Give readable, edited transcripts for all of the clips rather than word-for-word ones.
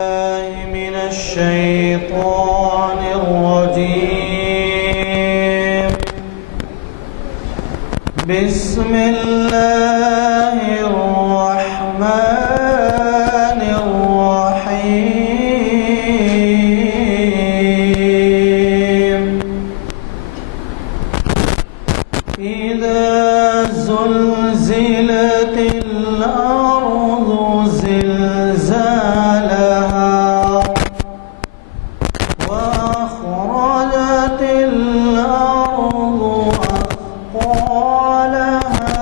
من الشيطان الرجيم. بسم الله الرحمن الرحيم. إذا زلزلت الأرض زلزالها وأخرجت الأرض أثقالها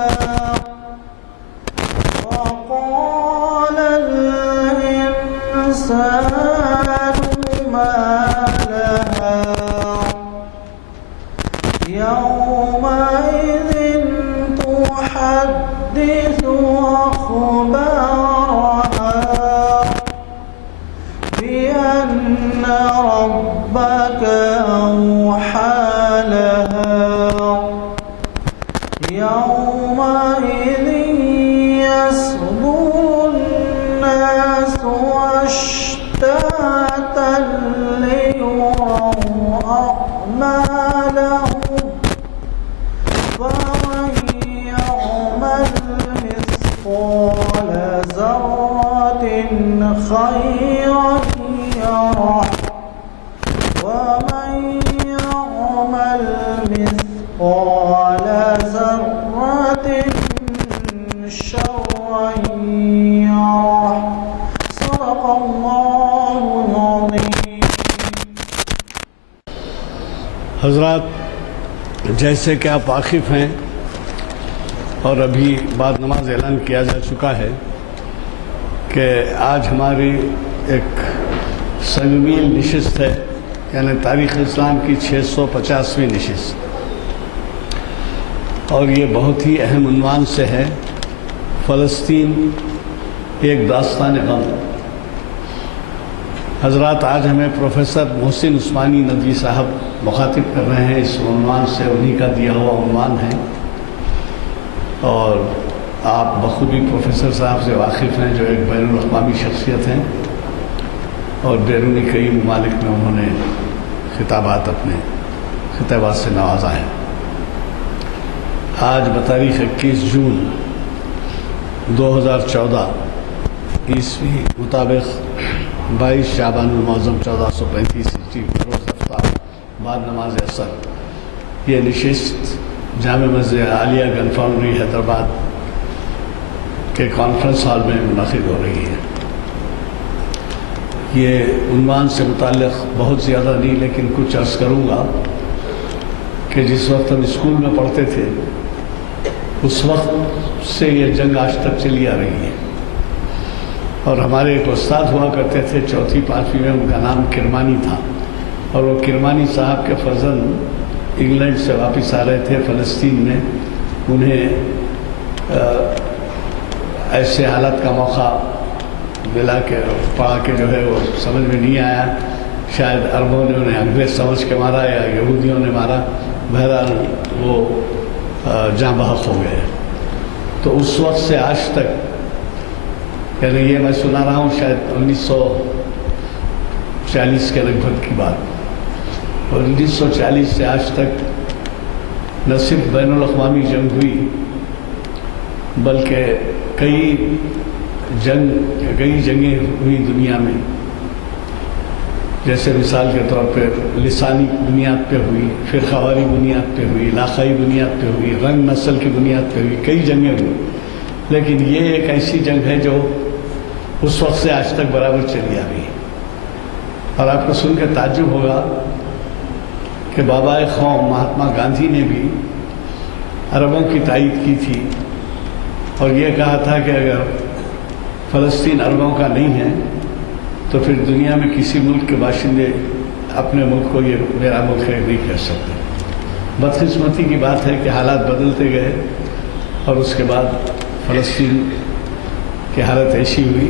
وقال الإنسان ما لها يومئذ تحدث أخبارها بأن ربك أوحى لها يومئذ يصدر الناس أشتاتا ليروا أعمالهم فمن يعمل مثقال ذرة خيرا يره ومن يعمل مثقال ذرة شرا يره. صدق الله العظيم. حضرات، جیسے کہ آپ واقف ہیں اور ابھی بعد نماز اعلان کیا جا چکا ہے کہ آج ہماری ایک سنگمیل نشست ہے، یعنی تاریخ اسلام کی 650ویں نشست، اور یہ بہت ہی اہم عنوان سے ہے، فلسطین ایک داستان غم۔ حضرات، آج ہمیں پروفیسر محسن عثمانی ندوی صاحب مخاطب کر رہے ہیں، اس عنوان سے انہی کا دیا ہوا عنوان ہے، اور آپ بخوبی پروفیسر صاحب سے واقف ہیں جو ایک بین الاقوامی شخصیت ہیں، اور بیرونی کئی ممالک میں انہوں نے اپنے خطابات سے نوازا ہے۔ آج بتاریخ 21 جون 2014 عیسوی مطابق 22 شعبان المعظم 1435 ہجری روز ہفتہ بعد نماز عصر یہ نشست جامع مسجد عالیہ گن فاؤنڈری حیدرآباد کے کانفرنس ہال میں منعقد ہو رہی ہے۔ یہ عنوان سے متعلق بہت زیادہ نہیں، لیکن کچھ عرض کروں گا کہ جس وقت ہم اسکول میں پڑھتے تھے اس وقت سے یہ جنگ آج تک چلی آ رہی ہے، اور ہمارے ایک استاد ہوا کرتے تھے 4th 5ویں میں، ان کا نام کرمانی تھا، اور وہ کرمانی صاحب کے فرزند انگلینڈ سے واپس آ رہے تھے فلسطین میں، انہیں ایسے حالت کا موقع ملا کہ پڑھا کے جو ہے وہ سمجھ میں نہیں آیا، شاید عربوں نے انہیں انگریز سمجھ کے مارا یا یہودیوں نے مارا، بہرحال وہ جاں بحق ہو گئے۔ تو اس وقت سے آج تک، یعنی یہ میں سنا رہا ہوں شاید 1940 کے لگ بھگ کی بات، اور 1940 سے آج تک نہ صرف بین الاقوامی جنگ ہوئی بلکہ کئی جنگیں ہوئی دنیا میں، جیسے مثال کے طور پہ لسانی بنیاد پہ ہوئی، فرقہواری بنیاد پہ ہوئی، علاقائی بنیاد پہ ہوئی، رنگ نسل کی بنیاد پہ ہوئی، کئی جنگیں ہوئی، لیکن یہ ایک ایسی جنگ ہے جو اس وقت سے آج تک برابر چلی آ رہی ہے۔ اور آپ کو سن کے تعجب ہوگا کہ بابائے قوم مہاتما گاندھی نے بھی عربوں کی تائید کی تھی اور یہ کہا تھا کہ اگر فلسطین عربوں کا نہیں ہے تو پھر دنیا میں کسی ملک کے باشندے اپنے ملک کو یہ میرا ملک ہے نہیں کہہ سکتے۔ بدقسمتی کی بات ہے کہ حالات بدلتے گئے، اور اس کے بعد فلسطین کی حالت ایسی ہوئی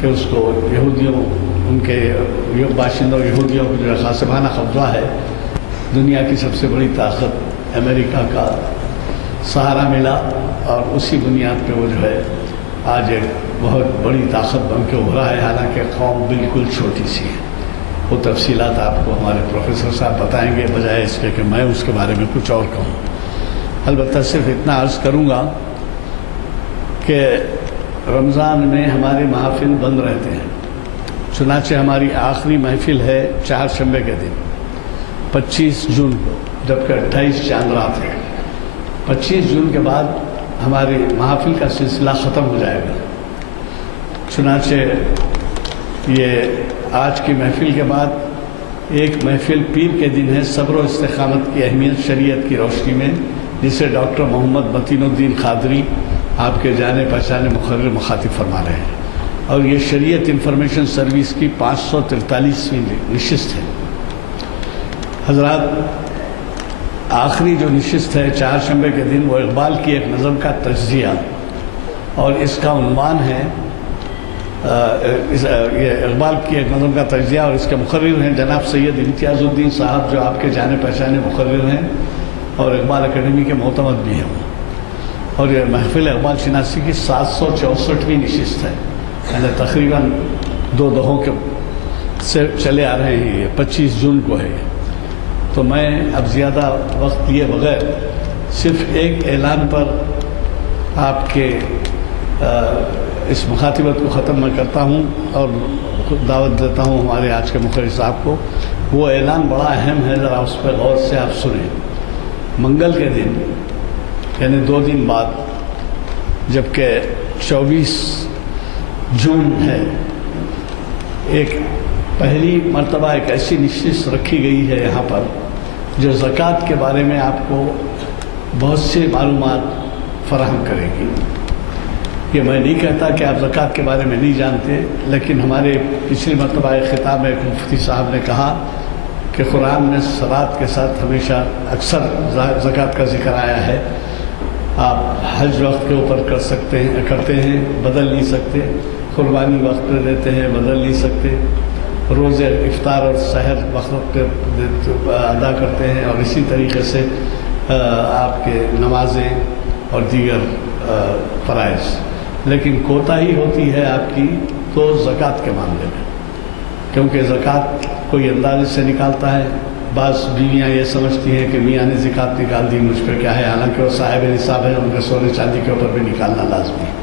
کہ اس کو یہودیوں، ان کے باشندوں یہودیوں کو جو غاصبانہ قبضہ ہے، دنیا کی سب سے بڑی طاقت امریکہ کا سہارا ملا اور اسی بنیاد پہ وہ جو ہے آج ایک بہت بڑی طاقت بن کے ابھرا ہے، حالانکہ قوم بالکل چھوٹی سی ہے۔ وہ تفصیلات آپ کو ہمارے پروفیسر صاحب بتائیں گے، بجائے اس کے کہ میں اس کے بارے میں کچھ اور کہوں۔ البتہ صرف اتنا عرض کروں گا کہ رمضان میں ہمارے محافل بند رہتے ہیں، چنانچہ ہماری آخری محفل ہے چہارشنبے کے دن 25 جون کو، جبکہ 28 چاند رات ہے۔ 25 جون کے بعد ہماری محافل کا سلسلہ ختم ہو جائے گا، چنانچہ یہ آج کی محفل کے بعد ایک محفل پیر کے دن ہے، صبر و استقامت کی اہمیت شریعت کی روشنی میں، جسے ڈاکٹر محمد متین الدین قادری آپ کے جانے پہچانے مقرر مخاطب فرما رہے ہیں، اور یہ شریعت انفارمیشن سروس کی 543ویں نشست ہے۔ حضرات، آخری جو نشست ہے چہارشنبے کے دن، وہ اقبال کی ایک نظم کا تجزیہ، اور اس کا عنوان ہے یہ اقبال کی ایک نظم کا تجزیہ، اور اس کے مقرر ہیں جناب سید امتیاز الدین صاحب، جو آپ کے جانے پہچانے مقرر ہیں اور اقبال اکیڈمی کے معتمد بھی ہیں۔ اور یہ محفل اقبال شناسی کی 764ویں نشست ہے، یعنی تقریباً 2 دہوں کے سے چلے آ رہے ہیں۔ یہ 25 جون کو ہے۔ تو میں اب زیادہ وقت لیے بغیر صرف ایک اعلان پر آپ کے اس مخاطبت کو ختم میں کرتا ہوں اور دعوت دیتا ہوں ہمارے آج کے مقرر صاحب کو۔ وہ اعلان بڑا اہم ہے، ذرا اس پہ غور سے آپ سنیں۔ منگل کے دن، یعنی 2 دن بعد، جبکہ 24 جون ہے، ایک پہلی مرتبہ ایک ایسی نشست رکھی گئی ہے یہاں پر جو زکوٰۃ کے بارے میں آپ کو بہت سی معلومات فراہم کرے گی۔ یہ میں نہیں کہتا کہ آپ زکوٰۃ کے بارے میں نہیں جانتے، لیکن ہمارے پچھلی مرتبہ ایک خطاب میں ایک مفتی صاحب نے کہا کہ قرآن میں صلاۃ کے ساتھ ہمیشہ اکثر زکوٰۃ کا ذکر آیا ہے۔ آپ حج وقت کے اوپر کرتے ہیں، بدل نہیں سکتے، قربانی وقت پہ دیتے ہیں، بدل نہیں سکتے، روزے افطار اور سحر وقت پہ ادا کرتے ہیں، اور اسی طریقے سے آپ کے نمازیں اور دیگر فرائض۔ لیکن کوتاہی ہوتی ہے آپ کی تو زکوٰۃ کے معاملے میں، کیونکہ زکوٰۃ کوئی اندازے سے نکالتا ہے۔ بعض بیویاں یہ سمجھتی ہیں کہ میاں نے زکوٰۃ نکال دی، مجھ پہ کیا ہے، حالانکہ وہ صاحب نصاب ہے، ان کے سونے چاندی کے اوپر بھی نکالنا لازمی ہے۔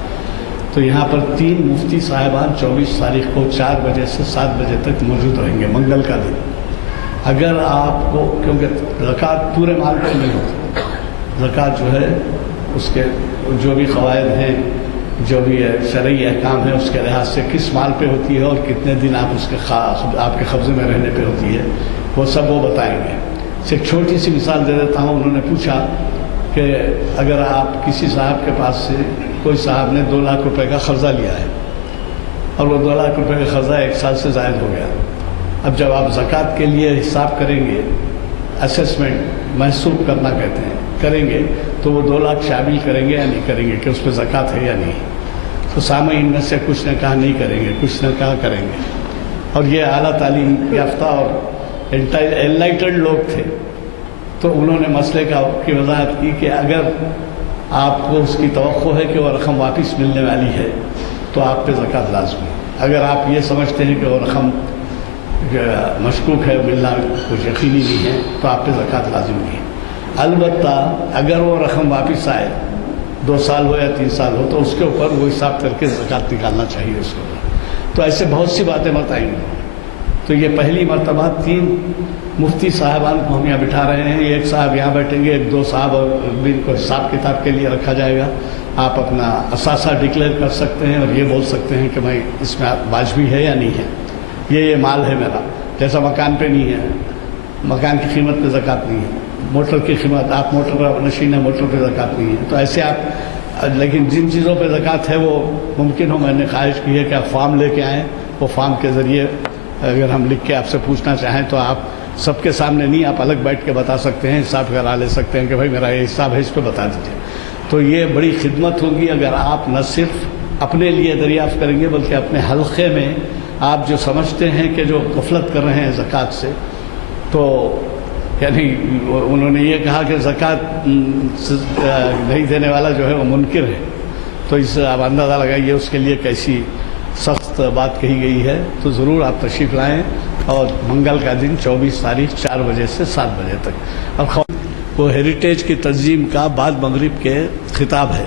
تو یہاں پر 3 مفتی صاحبان 24 تاریخ کو 4 بجے سے 7 بجے تک موجود رہیں گے، منگل کا دن۔ اگر آپ کو، کیونکہ زکوٰۃ پورے مال پر نہیں ہوتی، زکوٰۃ جو ہے اس کے جو بھی قواعد ہیں، جو بھی شرعی احکام ہیں، اس کے لحاظ سے کس مال پہ ہوتی ہے اور کتنے دن آپ اس کے آپ کے قبضے میں رہنے پہ ہوتی ہے، وہ سب وہ بتائیں گے۔ ایک چھوٹی سی مثال دے دیتا ہوں۔ انہوں نے پوچھا کہ اگر آپ کسی صاحب کے پاس سے، کوئی صاحب نے 2 لاکھ روپے کا قرضہ لیا ہے، اور وہ 2 لاکھ روپے کا قرضہ 1 سال سے زائد ہو گیا، اب جب آپ زکوٰۃ کے لیے حساب کریں گے، اسیسمنٹ محسوب کرنا کہتے ہیں، کریں گے، تو وہ 2 لاکھ شامل کریں گے یا نہیں کریں گے کہ اس پہ زکوٰۃ ہے یا نہیں؟ تو سامعین میں سے کچھ نے کہا نہیں کریں گے، کچھ نے کہا کریں گے، اور یہ اعلیٰ تعلیم یافتہ اور انلائٹنڈ لوگ تھے۔ تو انہوں نے مسئلے کی وضاحت کی کہ اگر آپ کو اس کی توقع ہے کہ وہ رقم واپس ملنے والی ہے تو آپ پہ زکوٰۃ لازمی ہے۔ اگر آپ یہ سمجھتے ہیں کہ وہ رقم مشکوک ہے، ملنا کچھ یقینی نہیں ہے، تو آپ پہ زکوٰۃ لازم نہیں ہے۔ البتہ اگر وہ رقم واپس آئے، 2 سال ہو یا 3 سال ہو، تو اس کے اوپر وہ حساب کر کے زکوٰۃ نکالنا چاہیے اس کو۔ تو ایسے بہت سی باتیں بتائیں گے۔ تو یہ پہلی مرتبہ 3 مفتی صاحبان کو ہم یہاں بٹھا رہے ہیں۔ ایک صاحب یہاں بیٹھیں گے، 1-2 صاحب اور ان کو حساب کتاب کے لیے رکھا جائے گا۔ آپ اپنا اثاثہ ڈکلیئر کر سکتے ہیں اور یہ بول سکتے ہیں کہ بھائی اس میں واجبی ہے یا نہیں ہے، یہ مال ہے میرا۔ جیسا مکان پہ نہیں ہے، مکان کی قیمت پہ زکوٰۃ نہیں ہے، موٹر کی قیمت، آپ موٹر نشین ہے، موٹر پہ زکوٰۃ نہیں ہے۔ تو ایسے آپ، لیکن جن چیزوں پہ زکوٰۃ ہے وہ ممکن ہو، میں نے خواہش کی ہے کہ آپ فارم لے کے آئیں، وہ فارم کے ذریعے اگر ہم لکھ کے آپ سے پوچھنا چاہیں تو آپ سب کے سامنے نہیں، آپ الگ بیٹھ کے بتا سکتے ہیں، حساب کرا لے سکتے ہیں کہ بھائی میرا یہ حساب ہے، اس پہ بتا دیجیے۔ تو یہ بڑی خدمت ہوگی اگر آپ نہ صرف اپنے لیے دریافت کریں گے بلکہ اپنے حلقے میں آپ جو سمجھتے ہیں کہ جو غفلت کر رہے ہیں زکوٰۃ سے، تو یعنی انہوں نے یہ کہا کہ زکوٰۃ نہیں دینے والا جو ہے وہ منکر ہے، تو اس آپ اندازہ لگائیے اس کے لیے کیسی سخت بات کہی گئی ہے. تو ضرور آپ تشریف لائیں. اور منگل کا دن 24 تاریخ 4 بجے سے 7 بجے تک. اب وہ ہیریٹیج کی تنظیم کا بعد مغرب کے خطاب ہے،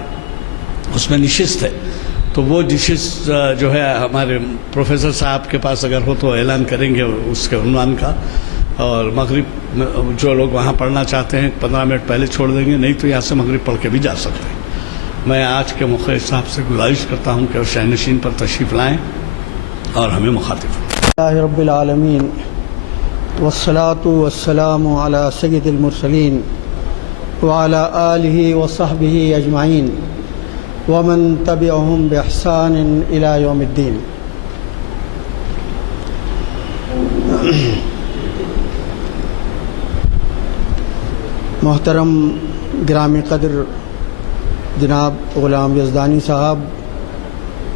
اس میں نشست ہے. تو وہ نشست جو ہے ہمارے پروفیسر صاحب کے پاس اگر ہو تو اعلان کریں گے اس کے عنوان کا. اور مغرب جو لوگ وہاں پڑھنا چاہتے ہیں 15 منٹ پہلے چھوڑ دیں گے، نہیں تو یہاں سے مغرب پڑھ کے بھی جا سکتے ہیں. میں آج کے مخرج صاحب سے گزارش کرتا ہوں کہ وہ شاہنشین پر تشریف لائیں اور ہمیں مخاطب کریں. اللہ رب العالمین والصلاة والسلام علی سید المرسلین وعلی آلہ وصحبہ اجمعین ومن تبعہم بإحسان الی یوم الدین. محترم گرامی قدر جناب غلام یزدانی صاحب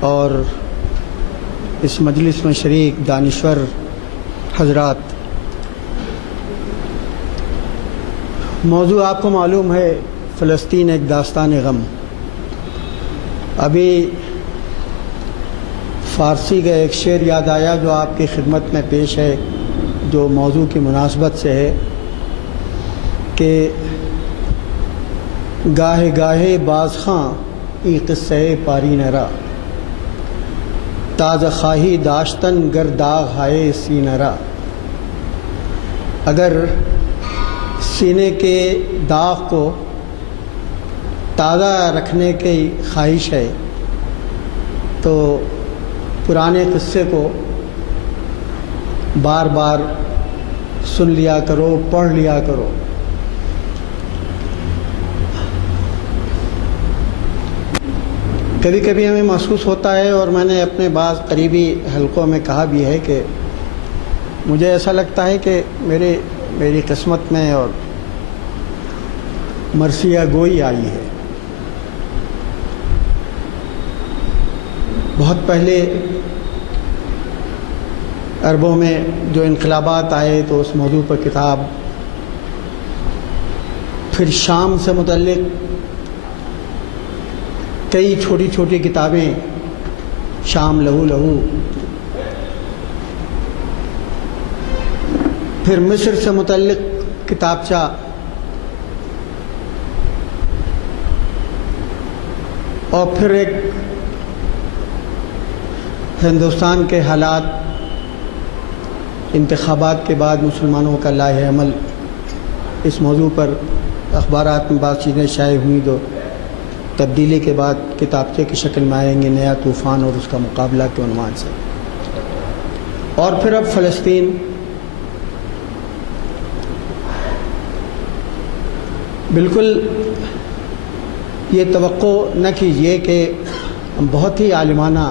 اور اس مجلس میں شریک دانشور حضرات، موضوع آپ کو معلوم ہے، فلسطین ایک داستان غم. ابھی فارسی کا ایک شعر یاد آیا جو آپ کی خدمت میں پیش ہے، جو موضوع کی مناسبت سے ہے کہ گاہے گاہے باز خاں ای قصہ پاری نرا، تازہ خواہی داشتن گر داغ ہائے سینرا. اگر سینے کے داغ کو تازہ رکھنے کی خواہش ہے تو پرانے قصے کو بار بار سن لیا کرو، پڑھ لیا کرو. کبھی کبھی ہمیں محسوس ہوتا ہے، اور میں نے اپنے بعض قریبی حلقوں میں کہا بھی ہے، کہ مجھے ایسا لگتا ہے کہ میری قسمت میں اور مرثیہ گوئی آئی ہے. بہت پہلے عربوں میں جو انقلابات آئے تو اس موضوع پر کتاب، پھر شام سے متعلق کئی چھوٹی چھوٹی کتابیں، شام لہو لہو، پھر مصر سے متعلق کتابچہ، اور پھر ایک ہندوستان کے حالات، انتخابات کے بعد مسلمانوں کا لاہ عمل، اس موضوع پر اخبارات میں بعض چیزیں شائع ہوئیں جو تبدیلی کے بعد کتابچے کی شکل میں آئیں گے، نیا طوفان اور اس کا مقابلہ کے عنوان سے. اور پھر اب فلسطین. بالکل یہ توقع نہ کیجیے کہ ہم بہت ہی عالمانہ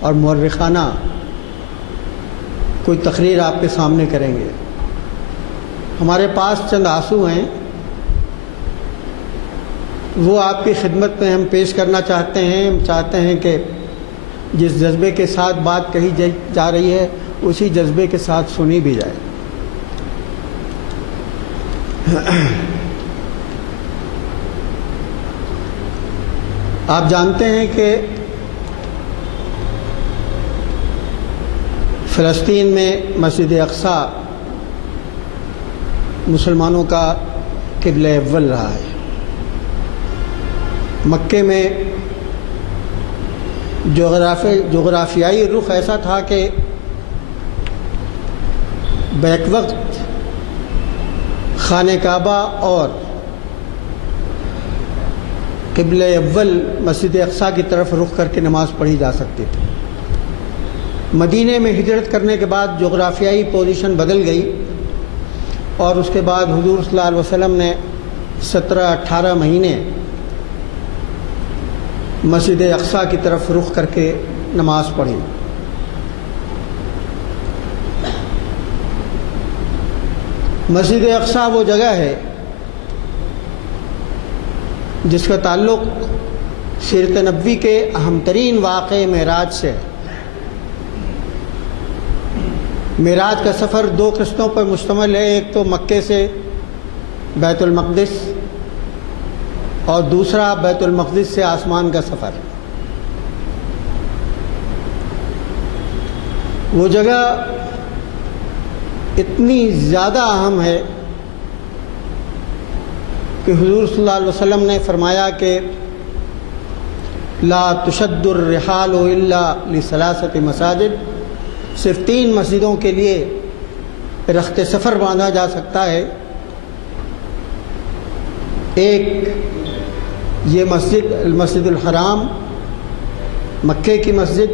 اور مورخانہ کوئی تقریر آپ کے سامنے کریں گے. ہمارے پاس چند آنسو ہیں، وہ آپ کی خدمت میں ہم پیش کرنا چاہتے ہیں. ہم چاہتے ہیں کہ جس جذبے کے ساتھ بات کہی جا رہی ہے اسی جذبے کے ساتھ سنی بھی جائے. آپ جانتے ہیں کہ فلسطین میں مسجد اقصی مسلمانوں کا قبلہ اول رہا ہے. مکے میں جغرافیائی رخ ایسا تھا کہ بیک وقت خانہ کعبہ اور قبلہ اول مسجد اقصی کی طرف رخ کر کے نماز پڑھی جا سکتی تھی. مدینے میں ہجرت کرنے کے بعد جغرافیائی پوزیشن بدل گئی، اور اس کے بعد حضور صلی اللہ علیہ وسلم نے 17-18 مہینے مسجد اقصی کی طرف رخ کر کے نماز پڑھی. مسجد اقصی وہ جگہ ہے جس کا تعلق سیرت نبوی کے اہم ترین واقعے معراج سے. معراج کا سفر 2 قسطوں پر مشتمل ہے، ایک تو مکے سے بیت المقدس اور دوسرا بیت المقدس سے آسمان کا سفر. وہ جگہ اتنی زیادہ اہم ہے کہ حضور صلی اللہ علیہ وسلم نے فرمایا کہ لا تشد الرحال الا لثلاثه مساجد، صرف 3 مسجدوں کے لیے رخت سفر باندھا جا سکتا ہے. ایک یہ مسجد المسجد الحرام، مکے کی مسجد،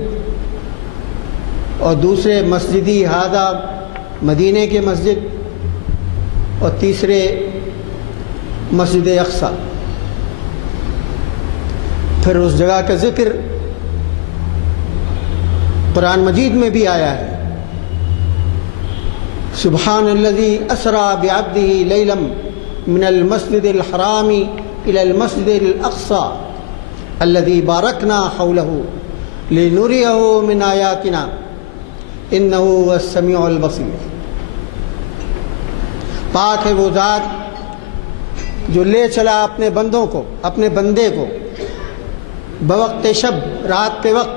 اور دوسرے مسجدی ہادہ مدینے کی مسجد، اور تیسرے مسجد اقصی. پھر اس جگہ کا ذکر قرآن مجید میں بھی آیا ہے. سبحان الذی اسری بعبدہ لیلا من المسجد الحرام الى المسجد الاقصی الذی بارکنا حولہ لنریہ من آیاتنا انہ هو السمیع البصیر. پاک ہے وہ ذات جو لے چلا اپنے بندوں کو، اپنے بندے کو بوقت شب، رات کے وقت،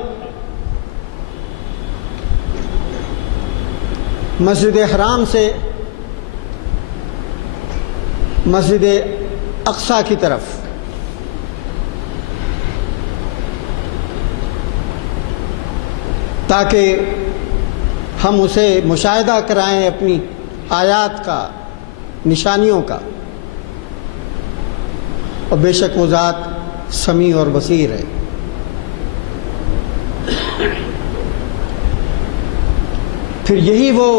مسجد حرام سے مسجد اقصی کی طرف، تاکہ ہم اسے مشاہدہ کرائیں اپنی آیات کا، نشانیوں کا. اور بے شک وہ ذات سمیع اور بصیر ہے. پھر یہی وہ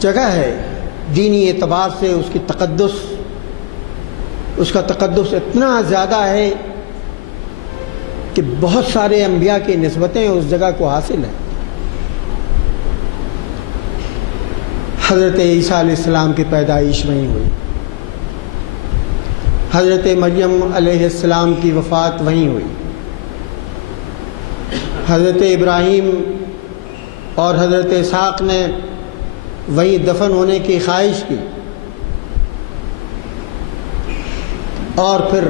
جگہ ہے دینی اعتبار سے اس کی تقدس، اس کا تقدس اتنا زیادہ ہے کہ بہت سارے انبیاء کی نسبتیں اس جگہ کو حاصل ہیں. حضرت عیسیٰ علیہ السلام کی پیدائش وہیں ہوئی، حضرت مریم علیہ السلام کی وفات وہیں ہوئی، حضرت ابراہیم اور حضرت اسحاق نے وہیں دفن ہونے کی خواہش کی، اور پھر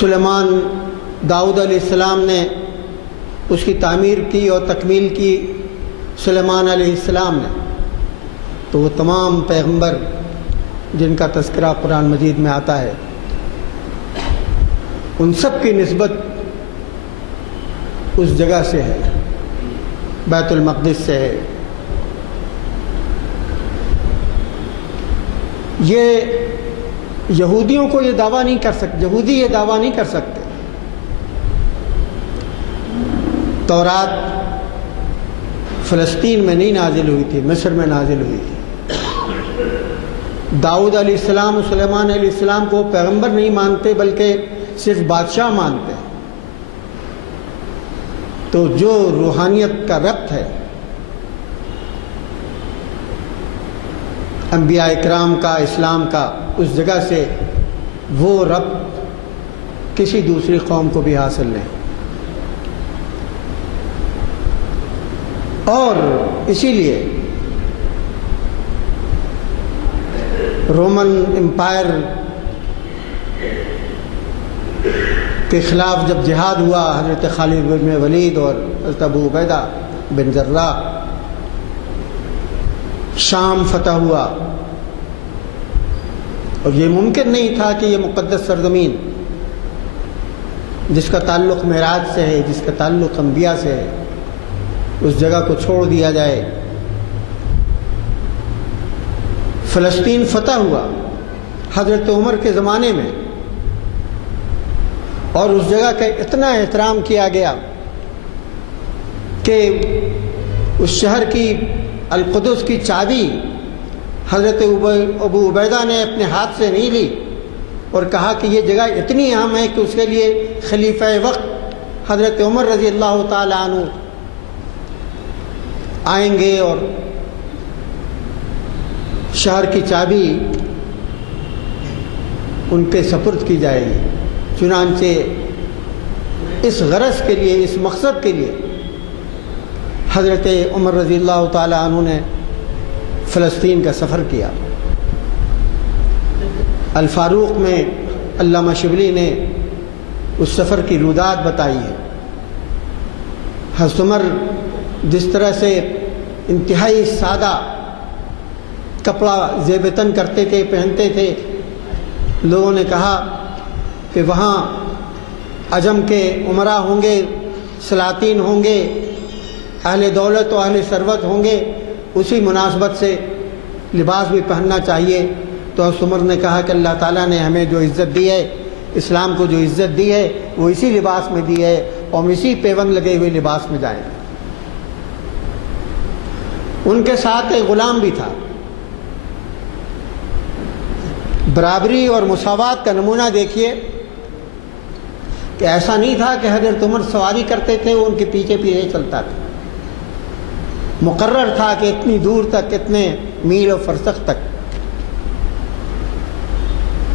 سلیمان داؤد علیہ السلام نے اس کی تعمیر کی اور تکمیل کی سلیمان علیہ السلام نے. تو وہ تمام پیغمبر جن کا تذکرہ قرآن مجید میں آتا ہے، ان سب کی نسبت اس جگہ سے ہے، بیت المقدس سے ہے. یہ یہودیوں کو یہ دعویٰ نہیں کر سکتے، یہودی یہ دعویٰ نہیں کر سکتے. تورات فلسطین میں نہیں نازل ہوئی تھی، مصر میں نازل ہوئی تھی. داؤد علیہ السلام اور سلیمان علیہ السلام کو پیغمبر نہیں مانتے بلکہ صرف بادشاہ مانتے ہیں. تو جو روحانیت کا ربط ہے انبیاء اکرام کا، اسلام کا، اس جگہ سے وہ ربط کسی دوسری قوم کو بھی حاصل نہیں. اور اسی لیے رومن امپائر کے خلاف جب جہاد ہوا، حضرت خالد بن ولید اور حضرت ابو عبیدہ بن جراح، شام فتح ہوا، اور یہ ممکن نہیں تھا کہ یہ مقدس سرزمین جس کا تعلق معراج سے ہے، جس کا تعلق انبیاء سے ہے، اس جگہ کو چھوڑ دیا جائے. فلسطین فتح ہوا حضرت عمر کے زمانے میں، اور اس جگہ کا اتنا احترام کیا گیا کہ اس شہر کی، القدس کی چابی حضرت ابو عبیدہ نے اپنے ہاتھ سے نہیں لی، اور کہا کہ یہ جگہ اتنی اہم ہے کہ اس کے لیے خلیفہ وقت حضرت عمر رضی اللہ تعالی عنہ آئیں گے اور شہر کی چابی ان کے سپرد کی جائے گی. چنانچہ اس غرض کے لیے، اس مقصد کے لیے حضرت عمر رضی اللہ تعالی عنہ نے فلسطین کا سفر کیا. الفاروق میں علامہ شبلی نے اس سفر کی رودات بتائی ہے. حضرت عمر جس طرح سے انتہائی سادہ کپڑا زیب تن کرتے تھے، پہنتے تھے۔ لوگوں نے کہا کہ وہاں عجم کے امراء ہوں گے، سلاطین ہوں گے، اہل دولت و اہل ثروت ہوں گے، اسی مناسبت سے لباس بھی پہننا چاہیے۔ تو حضرت عمر نے کہا کہ اللہ تعالیٰ نے ہمیں جو عزت دی ہے، اسلام کو جو عزت دی ہے، وہ اسی لباس میں دی ہے، اور ہم اسی پیوند لگے ہوئے لباس میں جائیں گے۔ ان کے ساتھ ایک غلام بھی تھا۔ برابری اور مساوات کا نمونہ دیکھیے کہ ایسا نہیں تھا کہ حضرت عمر سواری کرتے تھے، وہ ان کے پیچھے پیچھے چلتا تھا۔ مقرر تھا کہ اتنی دور تک، اتنے میل و فرسخ تک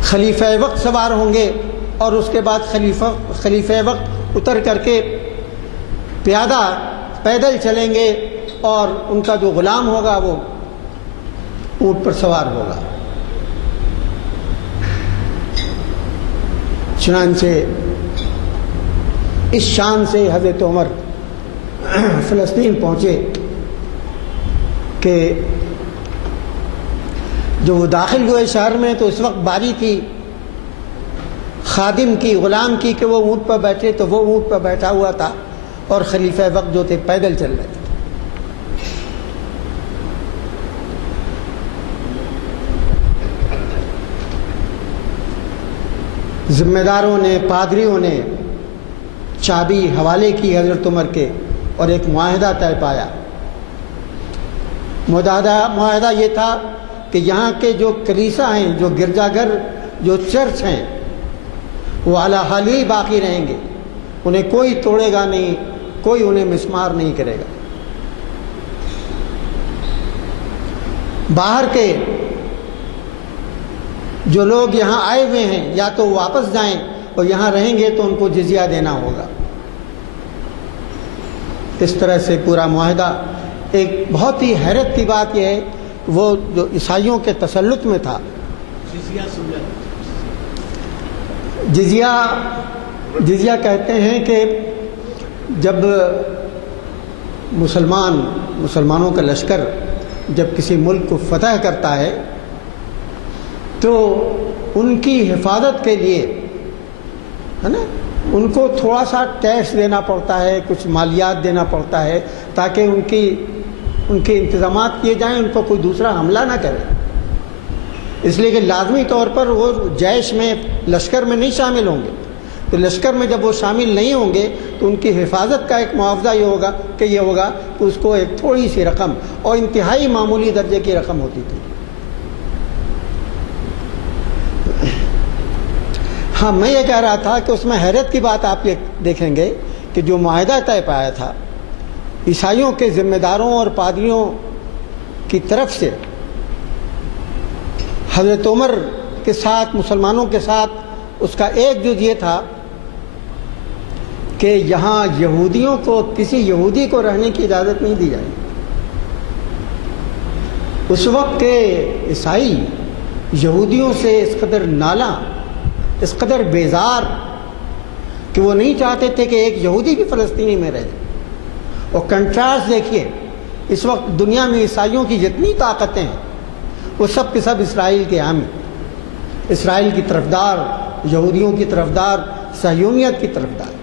خلیفہ وقت سوار ہوں گے، اور اس کے بعد خلیفہ وقت اتر کر کے پیادہ پیدل چلیں گے، اور ان کا جو غلام ہوگا وہ اونٹ پر سوار ہوگا۔ چنانچہ اس شان سے حضرت عمر فلسطین پہنچے کہ جو وہ داخل ہوئے شہر میں تو اس وقت باری تھی خادم کی، غلام کی، کہ وہ اونٹ پر بیٹھے، تو وہ اونٹ پر بیٹھا ہوا تھا اور خلیفہ وقت جو تھے پیدل چل رہے تھے۔ ذمہ داروں نے، پادریوں نے چابی حوالے کی حضرت عمر کے، اور ایک معاہدہ طے پایا۔ معاہدہ یہ تھا کہ یہاں کے جو کلیسا ہیں، جو گرجا گھر، جو چرچ ہیں، وہ اعلیٰ حال ہی باقی رہیں گے، انہیں کوئی توڑے گا نہیں، کوئی انہیں مسمار نہیں کرے گا۔ باہر کے جو لوگ یہاں آئے ہوئے ہیں، یا تو واپس جائیں، اور یہاں رہیں گے تو ان کو جزیہ دینا ہوگا۔ اس طرح سے پورا معاہدہ۔ ایک بہت ہی حیرت کی بات یہ ہے، وہ جو عیسائیوں کے تسلط میں تھا، جزیہ کہتے ہیں کہ جب مسلمانوں کا لشکر جب کسی ملک کو فتح کرتا ہے تو ان کی حفاظت کے لیے، ہے نا، ان کو تھوڑا سا ٹیکس دینا پڑتا ہے، کچھ مالیات دینا پڑتا ہے، تاکہ ان کے انتظامات کیے جائیں، ان پر کوئی دوسرا حملہ نہ کرے۔ اس لیے کہ لازمی طور پر وہ جیش میں، لشکر میں نہیں شامل ہوں گے، تو لشکر میں جب وہ شامل نہیں ہوں گے تو ان کی حفاظت کا ایک معاوضہ یہ ہوگا کہ اس کو ایک تھوڑی سی رقم، اور انتہائی معمولی درجے کی رقم ہوتی تھی۔ ہاں، میں یہ کہہ رہا تھا کہ اس میں حیرت کی بات آپ یہ دیکھیں گے کہ جو معاہدہ طے پایا تھا عیسائیوں کے ذمہ داروں اور پادریوں کی طرف سے، حضرت عمر کے ساتھ، مسلمانوں کے ساتھ، اس کا ایک جز یہ تھا کہ یہاں یہودیوں کو، کسی یہودی کو رہنے کی اجازت نہیں دی جائے۔ اس وقت کے عیسائی یہودیوں سے اس قدر نالاں، اس قدر بیزار کہ وہ نہیں چاہتے تھے کہ ایک یہودی بھی فلسطینی میں رہے۔ اور کنٹراسٹ دیکھیے، اس وقت دنیا میں عیسائیوں کی جتنی طاقتیں ہیں وہ سب کے سب اسرائیل کے حامی، اسرائیل کی طرفدار، یہودیوں کی طرفدار، صہیونیت کی طرفدار۔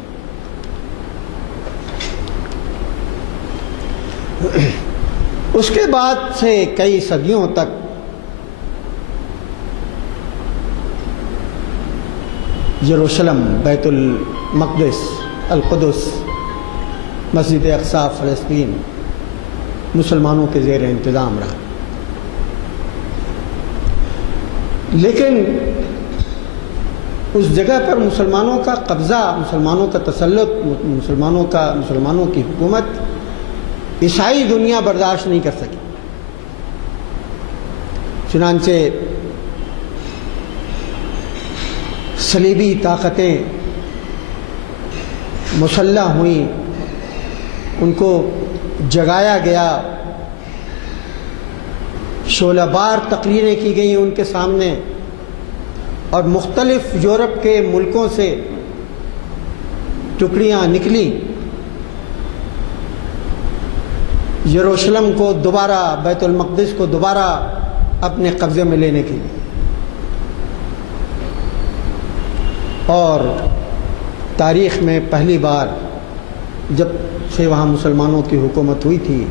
اس کے بعد سے کئی صدیوں تک یروشلم، بیت المقدس، القدس، مسجد اقصی، فلسطین مسلمانوں کے زیر انتظام رہا۔ لیکن اس جگہ پر مسلمانوں کا قبضہ، مسلمانوں کا تسلط، مسلمانوں کی حکومت عیسائی دنیا برداشت نہیں کر سکی۔ چنانچہ صلیبی طاقتیں مسلح ہوئیں، ان کو جگایا گیا، شعلہ بار تقریریں کی گئیں ان کے سامنے، اور مختلف یورپ کے ملکوں سے ٹکڑیاں نکلیں یروشلم کو دوبارہ، بیت المقدس کو دوبارہ اپنے قبضے میں لینے کے لیے، اور تاریخ میں پہلی بار جب سے وہاں مسلمانوں کی حکومت ہوئی تھی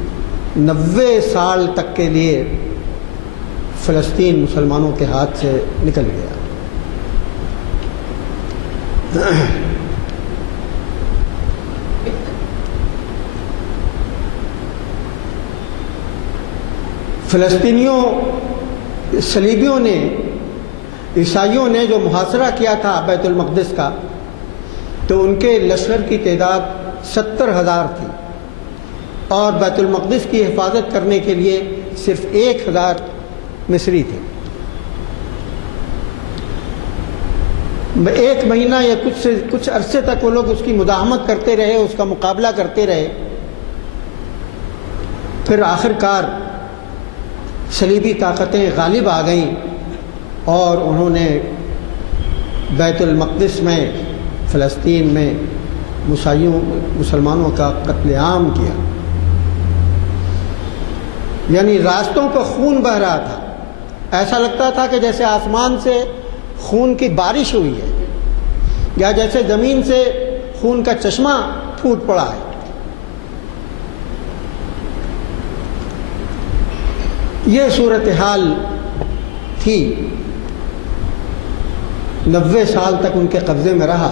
90 سال تک کے لیے فلسطین مسلمانوں کے ہاتھ سے نکل گیا۔ فلسطینیوں، صلیبیوں نے، عیسائیوں نے جو محاصرہ کیا تھا بیت المقدس کا، تو ان کے لشکر کی تعداد 70,000 تھی، اور بیت المقدس کی حفاظت کرنے کے لیے صرف 1,000 مصری تھے۔ ایک مہینہ یا کچھ عرصے تک وہ لوگ اس کی مداحمت کرتے رہے، اس کا مقابلہ کرتے رہے، پھر آخر کار صلیبی طاقتیں غالب آ گئیں اور انہوں نے بیت المقدس میں، فلسطین میں مسلمانوں کا قتل عام کیا۔ یعنی راستوں پہ خون بہہ رہا تھا، ایسا لگتا تھا کہ جیسے آسمان سے خون کی بارش ہوئی ہے، یا جیسے زمین سے خون کا چشمہ پھوٹ پڑا ہے۔ یہ صورتحال تھی، 90 سال تک ان کے قبضے میں رہا۔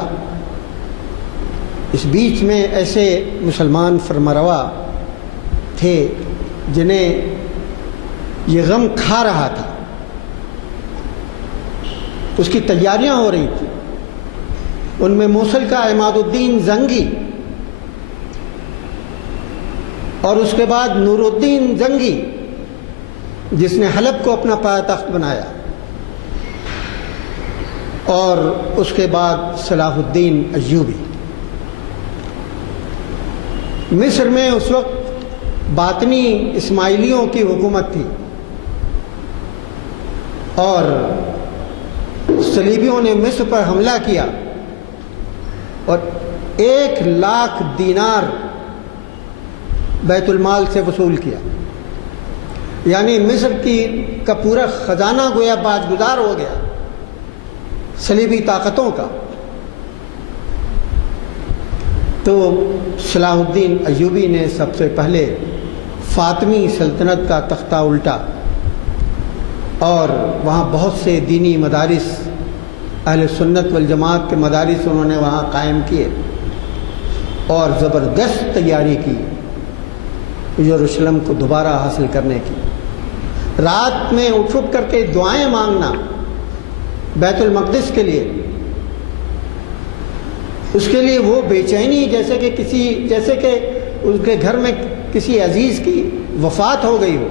اس بیچ میں ایسے مسلمان فرمانروا تھے جنہیں یہ غم کھا رہا تھا، اس کی تیاریاں ہو رہی تھیں۔ ان میں موصل کا عماد الدین زنگی، اور اس کے بعد نور الدین زنگی جس نے حلب کو اپنا پایہ تخت بنایا، اور اس کے بعد صلاح الدین ایوبی۔ مصر میں اس وقت باطنی اسماعیلیوں کی حکومت تھی، اور صلیبیوں نے مصر پر حملہ کیا اور 1,00,000 دینار بیت المال سے وصول کیا۔ یعنی مصر کا پورا خزانہ گویا باج گزار ہو گیا صلیبی طاقتوں کا۔ تو صلاح الدین ایوبی نے سب سے پہلے فاطمی سلطنت کا تختہ الٹا، اور وہاں بہت سے دینی مدارس، اہل سنت والجماعت کے مدارس انہوں نے وہاں قائم کیے، اور زبردست تیاری کی یروشلم کو دوبارہ حاصل کرنے کی۔ رات میں اٹھ کر کے دعائیں مانگنا بیت المقدس کے لیے، اس کے لیے وہ بے چینی جیسے کہ اس کے گھر میں کسی عزیز کی وفات ہو گئی ہو،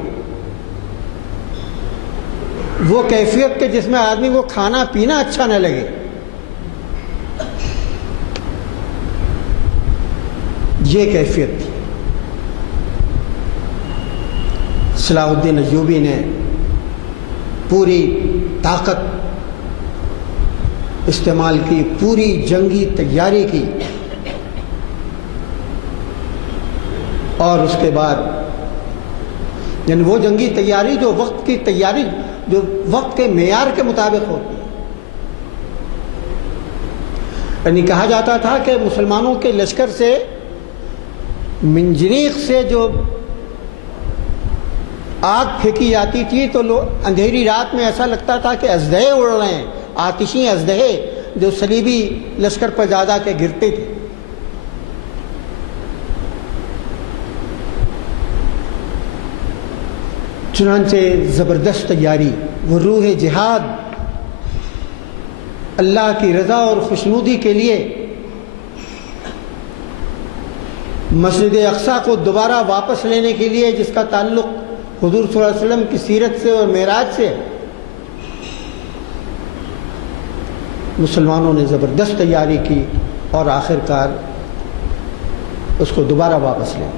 وہ کیفیت کہ جس میں آدمی کو کھانا پینا اچھا نہ لگے، یہ کیفیت تھی۔ صلاح الدین ایوبی نے پوری طاقت استعمال کی، پوری جنگی تیاری کی، اور اس کے بعد یعنی وہ جنگی تیاری جو وقت کی تیاری، جو وقت کے معیار کے مطابق ہوتی ہے۔ یعنی کہا جاتا تھا کہ مسلمانوں کے لشکر سے منجنیق سے جو آگ پھینکی جاتی تھی تو لوگ اندھیری رات میں ایسا لگتا تھا کہ اژدہے اڑ رہے ہیں، آتشی اژدہے جو صلیبی لشکر پر زیادہ کے گرتے تھے۔ چنانچہ زبردست تیاری، وہ روح جہاد، اللہ کی رضا اور خوشنودی کے لیے مسجد اقصیٰ کو دوبارہ واپس لینے کے لیے، جس کا تعلق حضور صلی اللہ علیہ وسلم کی سیرت سے اور معراج سے، مسلمانوں نے زبردست تیاری کی اور آخر کار اس کو دوبارہ واپس لے۔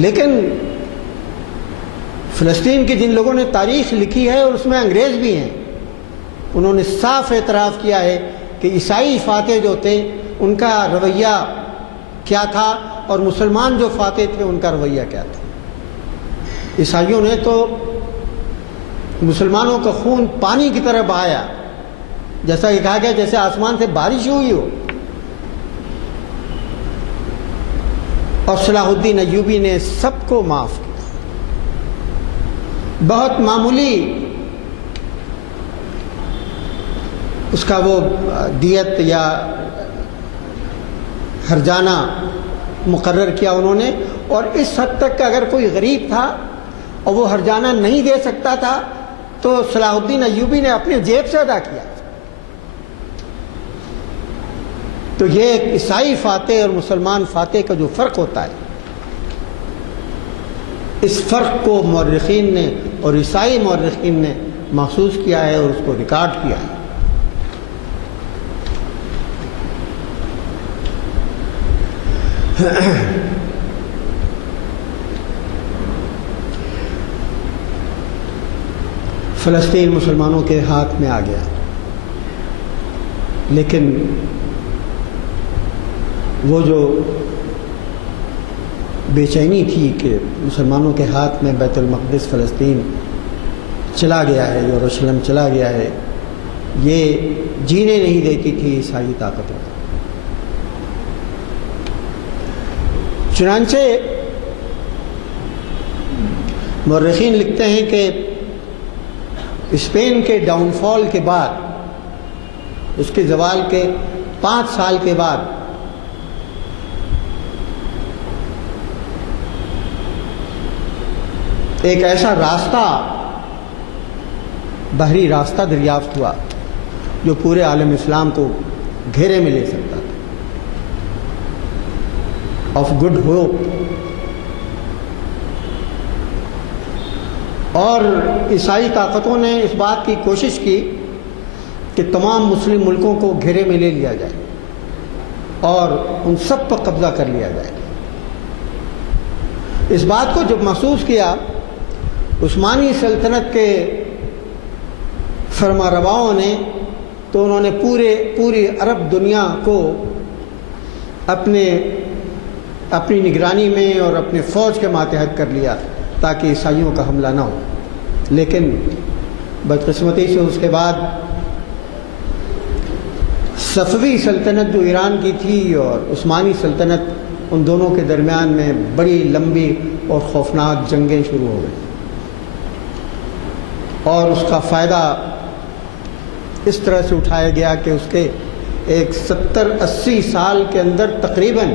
لیکن فلسطین کی جن لوگوں نے تاریخ لکھی ہے، اور اس میں انگریز بھی ہیں، انہوں نے صاف اعتراف کیا ہے کہ عیسائی فاتح جو تھے ان کا رویہ کیا تھا، اور مسلمان جو فاتح تھے ان کا رویہ کیا تھا۔ عیسائیوں نے تو مسلمانوں کا خون پانی کی طرح بہایا، جیسا کہ کہا گیا جیسے آسمان سے بارش ہوئی ہو، اور صلاح الدین ایوبی نے سب کو معاف کیا۔ بہت معمولی اس کا وہ دیت یا ہرجانہ مقرر کیا انہوں نے، اور اس حد تک کہ اگر کوئی غریب تھا اور وہ ہرجانہ نہیں دے سکتا تھا تو صلاح الدین ایوبی نے اپنی جیب سے ادا کیا۔ تو یہ ایک عیسائی فاتح اور مسلمان فاتح کا جو فرق ہوتا ہے، اس فرق کو مورخین نے اور عیسائی مورخین نے محسوس کیا ہے اور اس کو ریکارڈ کیا ہے۔ فلسطین مسلمانوں کے ہاتھ میں آ گیا، لیکن وہ جو بے چینی تھی کہ مسلمانوں کے ہاتھ میں بیت المقدس فلسطین چلا گیا ہے، یروشلم چلا گیا ہے، یہ جینے نہیں دیتی تھی عیسائی طاقتوں کو۔ چنانچہ مورخین لکھتے ہیں کہ اسپین کے ڈاؤن فال کے بعد، اس کے زوال کے 5 سال کے بعد، ایک ایسا راستہ، بحری راستہ دریافت ہوا جو پورے عالم اسلام کو گھیرے میں لے سکتا تھا، آف گڈ ہوپ۔ اور عیسائی طاقتوں نے اس بات کی کوشش کی کہ تمام مسلم ملکوں کو گھیرے میں لے لیا جائے اور ان سب پر قبضہ کر لیا جائے۔ اس بات کو جب محسوس کیا عثمانی سلطنت کے فرمانرواؤں نے، تو انہوں نے پوری عرب دنیا کو اپنی نگرانی میں اور اپنے فوج کے ماتحت کر لیا تاکہ عیسائیوں کا حملہ نہ ہو۔ لیکن بدقسمتی سے اس کے بعد صفوی سلطنت جو ایران کی تھی اور عثمانی سلطنت، ان دونوں کے درمیان میں بڑی لمبی اور خوفناک جنگیں شروع ہو گئیں، اور اس کا فائدہ اس طرح سے اٹھایا گیا کہ اس کے ایک 70-80 سال کے اندر تقریباً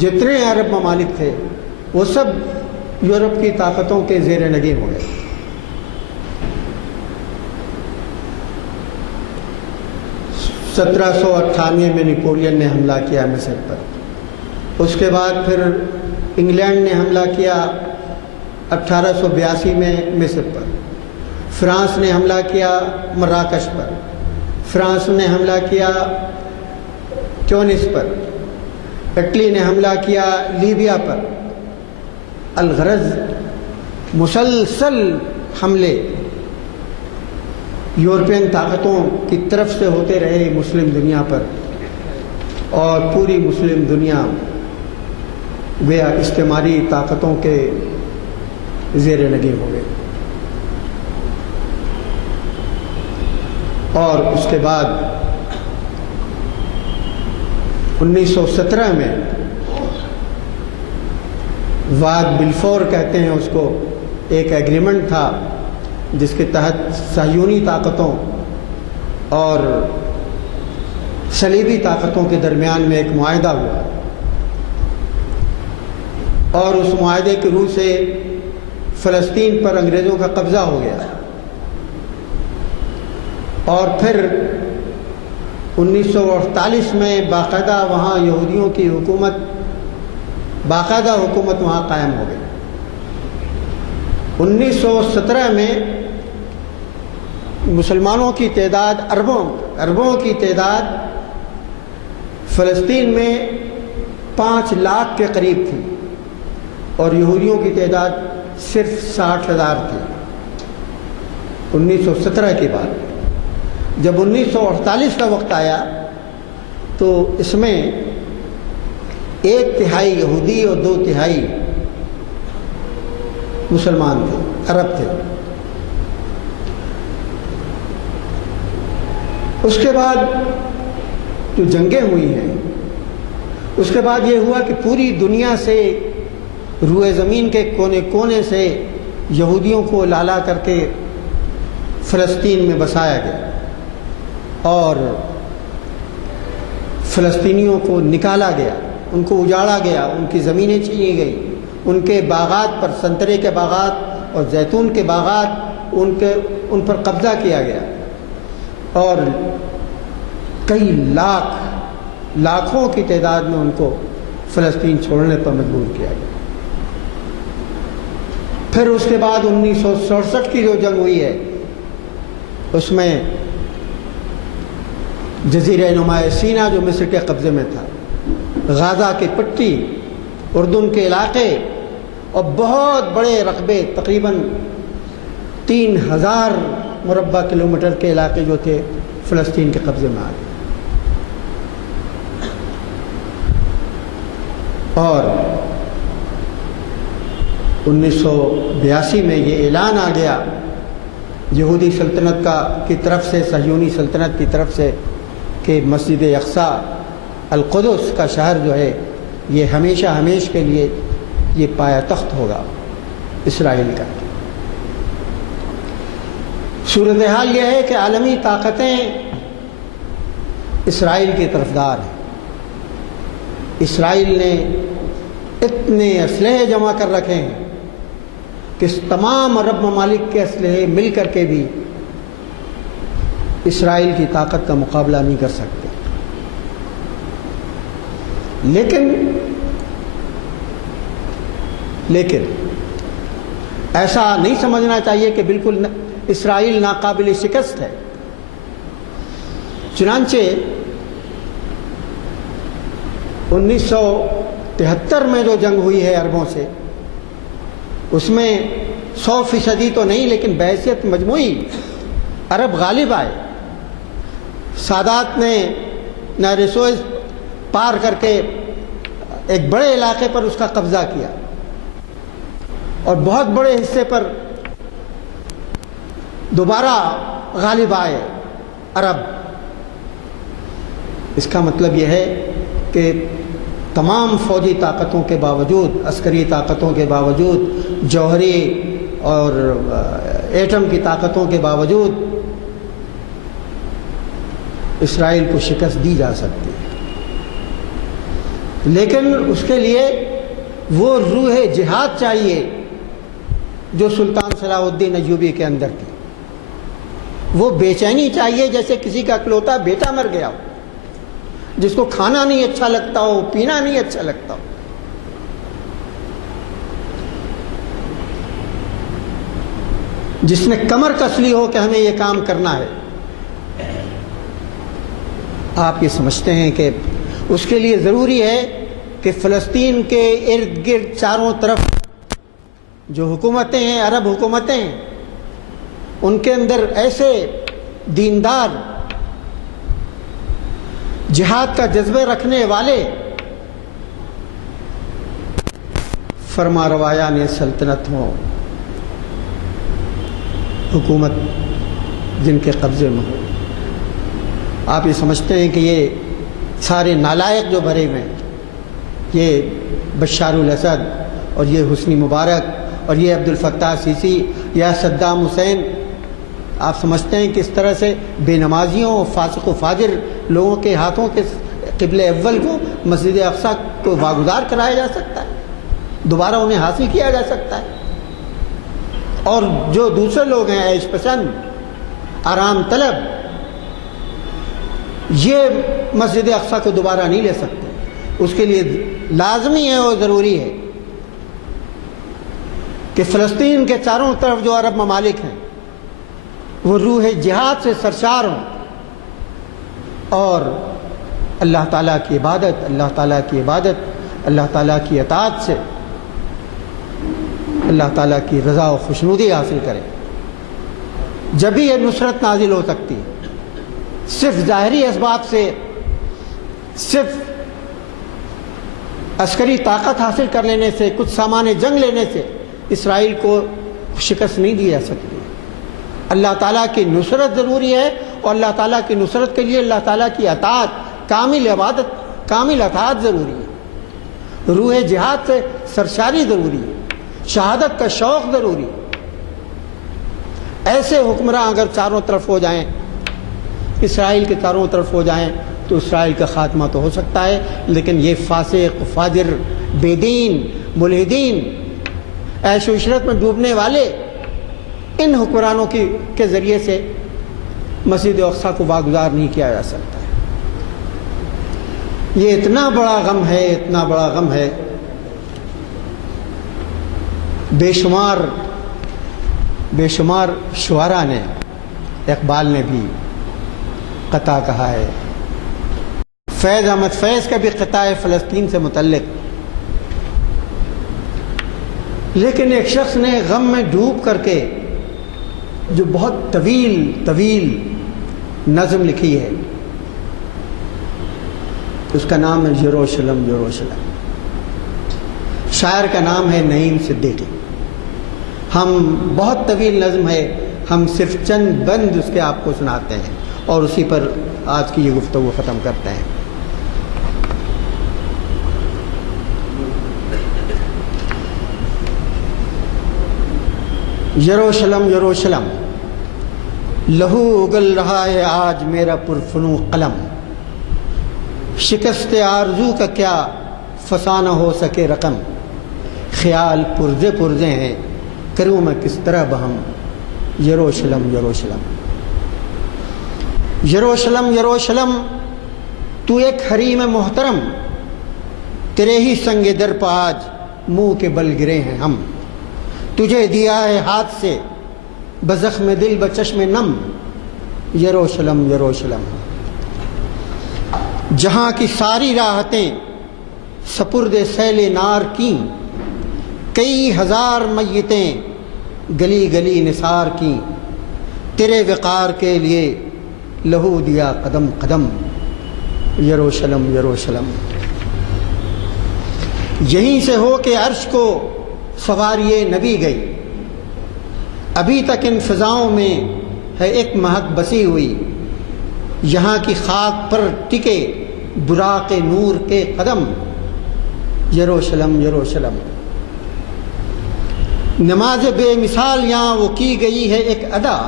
جتنے عرب ممالک تھے وہ سب یورپ کی طاقتوں کے زیر نگین ہو گئے۔ 1798 میں نیپولین نے حملہ کیا مصر پر، اس کے بعد پھر انگلینڈ نے حملہ کیا 1882 میں مصر پر، فرانس نے حملہ کیا مراکش پر، فرانس نے حملہ کیا ٹیونس پر، اٹلی نے حملہ کیا لیبیا پر۔ الغرض مسلسل حملے یورپین طاقتوں کی طرف سے ہوتے رہے مسلم دنیا پر، اور پوری مسلم دنیا گویا استعماری طاقتوں کے زیر نگین ہو گئے۔ اور اس کے بعد 1917 میں واد بلفور کہتے ہیں اس کو، ایک ایگریمنٹ تھا جس کے تحت صہیونی طاقتوں اور صلیبی طاقتوں کے درمیان میں ایک معاہدہ ہوا، اور اس معاہدے کے روح سے فلسطین پر انگریزوں کا قبضہ ہو گیا۔ اور پھر 1948 میں باقاعدہ وہاں یہودیوں کی باقاعدہ حکومت وہاں قائم ہو گئی۔ 1917 میں مسلمانوں کی تعداد اربوں کی تعداد فلسطین میں 5 لاکھ کے قریب تھی، اور یہودیوں کی تعداد صرف 60,000 تھی 1917 کے بعد۔ جب 1948 کا وقت آیا تو اس میں 1/3 یہودی اور 2/3 مسلمان تھے، عرب تھے۔ اس کے بعد جو جنگیں ہوئی ہیں، اس کے بعد یہ ہوا کہ پوری دنیا سے، روئے زمین کے کونے کونے سے یہودیوں کو لالا کر کے فلسطین میں بسایا گیا اور فلسطینیوں کو نکالا گیا، ان کو اجاڑا گیا، ان کی زمینیں چھینی گئی، ان کے باغات پر، سنترے کے باغات اور زیتون کے باغات، ان پر قبضہ کیا گیا اور کئی لاکھوں کی تعداد میں ان کو فلسطین چھوڑنے پر مجبور کیا گیا۔ پھر اس کے بعد 1967 کی جو جنگ ہوئی ہے، اس میں جزیرہ نما سینا جو مصر کے قبضے میں تھا، غازہ کی پٹی، اردن کے علاقے اور بہت بڑے رقبے، تقریباً 3000 مربع کلومیٹر کے علاقے جو تھے فلسطین کے قبضے میں آ گئے۔ اور 1982 میں یہ اعلان آ گیا یہودی سلطنت کی طرف سے، صہیونی سلطنت کی طرف سے، کہ مسجد اقصیٰ القدس کا شہر جو ہے یہ ہمیشہ ہمیش کے لیے یہ پایا تخت ہوگا اسرائیل کا۔ صورتحال یہ ہے کہ عالمی طاقتیں اسرائیل کی طرفدار ہیں۔ اسرائیل نے اتنے اسلحے جمع کر رکھے ہیں کہ تمام عرب ممالک کے اسلحے مل کر کے بھی اسرائیل کی طاقت کا مقابلہ نہیں کر سکتے۔ لیکن ایسا نہیں سمجھنا چاہیے کہ بالکل اسرائیل ناقابل شکست ہے۔ چنانچہ 1973 میں جو جنگ ہوئی ہے عربوں سے، اس میں 100% تو نہیں لیکن بحیثیت مجموعی عرب غالب آئے۔ سادات نے نہر سوئز پار کر کے ایک بڑے علاقے پر اس کا قبضہ کیا اور بہت بڑے حصے پر دوبارہ غالب آئے عرب۔ اس کا مطلب یہ ہے کہ تمام فوجی طاقتوں کے باوجود، عسکری طاقتوں کے باوجود، جوہری اور ایٹم کی طاقتوں کے باوجود اسرائیل کو شکست دی جا سکتی ہے، لیکن اس کے لیے وہ روح جہاد چاہیے جو سلطان صلاح الدین ایوبی کے اندر تھی۔ وہ بے چینی چاہیے جیسے کسی کا اکلوتا بیٹا مر گیا ہو، جس کو کھانا نہیں اچھا لگتا ہو، پینا نہیں اچھا لگتا ہو۔ جس نے کمر کس لی ہو کہ ہمیں یہ کام کرنا ہے۔ آپ یہ سمجھتے ہیں کہ اس کے لیے ضروری ہے کہ فلسطین کے ارد گرد چاروں طرف جو حکومتیں ہیں، عرب حکومتیں ہیں، ان کے اندر ایسے دیندار، جہاد کا جذبے رکھنے والے فرما روایان سلطنت ہوں، حکومت جن کے قبضے میں ہو۔ آپ یہ سمجھتے ہیں کہ یہ سارے نالائق جو بھرے ہوئے ہیں، یہ بشار الاسد اور یہ حسنی مبارک اور یہ عبد الفتاح سیسی یا صدام حسین، آپ سمجھتے ہیں کہ اس طرح سے بے نمازیوں، فاسق و فاجر لوگوں کے ہاتھوں کے قبلہ اول کو مسجد اقصیٰ کو واگزار کرایا جا سکتا ہے، دوبارہ انہیں حاصل کیا جا سکتا ہے؟ اور جو دوسرے لوگ ہیں عیش پسند، آرام طلب، یہ مسجد اقصیٰ کو دوبارہ نہیں لے سکتے۔ اس کے لیے لازمی ہے اور ضروری ہے کہ فلسطین کے چاروں طرف جو عرب ممالک ہیں وہ روح جہاد سے سرشار ہوں اور اللہ تعالیٰ کی عبادت، اللہ تعالیٰ کی عبادت، اللہ تعالیٰ کی اطاعت سے اللہ تعالیٰ کی رضا و خوشنودی حاصل کریں۔ جبھی یہ نصرت نازل ہو سکتی ہے۔ صرف ظاہری اسباب سے، صرف عسکری طاقت حاصل کر لینے سے، کچھ سامان جنگ لینے سے اسرائیل کو شکست نہیں دی جا سکتی۔ اللہ تعالیٰ کی نصرت ضروری ہے، اور اللہ تعالیٰ کی نصرت کے لیے اللہ تعالیٰ کی اطاعت، کامل عبادت، کامل اطاعت ضروری ہے، روح جہاد سے سرشاری ضروری ہے، شہادت کا شوق ضروری ہے۔ ایسے حکمراں اگر چاروں طرف ہو جائیں، اسرائیل کے چاروں طرف ہو جائیں، تو اسرائیل کا خاتمہ تو ہو سکتا ہے، لیکن یہ فاسق، فاجر، بے دین، ملحدین، عیش و عشرت میں ڈوبنے والے ان حکمرانوں کے ذریعے سے مسجد اقصیٰ کو واگزار نہیں کیا جا سکتا ہے۔ یہ اتنا بڑا غم ہے، اتنا بڑا غم ہے، بے شمار شعراء نے، اقبال نے بھی قطع کہا ہے، فیض احمد فیض کا بھی قطع ہے فلسطین سے متعلق، لیکن ایک شخص نے غم میں ڈوب کر کے جو بہت طویل نظم لکھی ہے، اس کا نام ہے یروشلم یروشلم۔ شاعر کا نام ہے نعیم صدیقی۔ ہم بہت طویل نظم ہے، ہم صرف چند بند اس کے آپ کو سناتے ہیں، اور اسی پر آج کی یہ گفتگو ختم کرتے ہیں۔ یروشلم یروشلم، لہو اگل رہا ہے آج میرا پرفنو قلم، شکست آرزو کا کیا فسانہ ہو سکے رقم، خیال پرزے پرزے ہیں کروں میں کس طرح بہم، یروشلم یروشلم۔ یروشلم یروشلم، تو ایک حریم محترم، تیرے ہی سنگ در پہ آج منہ کے بل گرے ہیں ہم، تجھے دیا ہے ہاتھ سے بزخم دل بچشم نم، یروشلم یروشلم۔ جہاں کی ساری راحتیں سپرد سیل نار کی، کئی ہزار میتیں گلی گلی نثار کی، تیرے وقار کے لیے لہو دیا قدم قدم، یروشلم یروشلم۔ یہیں سے ہو کے عرش کو سواری نبی گئی، ابھی تک ان فضاؤں میں ہے ایک مہک بسی ہوئی، یہاں کی خاک پر ٹکے براق نور کے قدم، یروشلم یروشلم۔ نماز بے مثال یہاں وہ کی گئی ہے ایک ادا،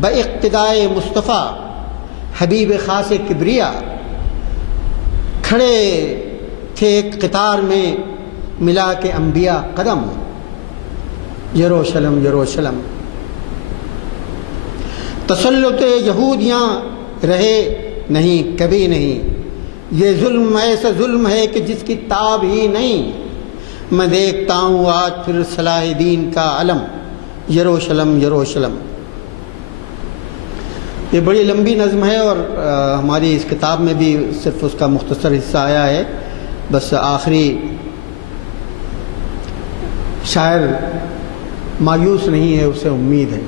باقتدائے مصطفیٰ حبیب خاص کبریا، کھڑے تھے ایک قطار میں ملا کے انبیاء قدم، یروشلم یروشلم۔ تسلط یہودیاں رہے نہیں کبھی نہیں، یہ ظلم ایسا ظلم ہے کہ جس کی تاب ہی نہیں، میں دیکھتا ہوں آج پھر صلاح دین کا علم، یروشلم یروشلم۔ یہ بڑی لمبی نظم ہے، اور ہماری اس کتاب میں بھی صرف اس کا مختصر حصہ آیا ہے، بس آخری شاعر مایوس نہیں ہے، اسے امید ہے،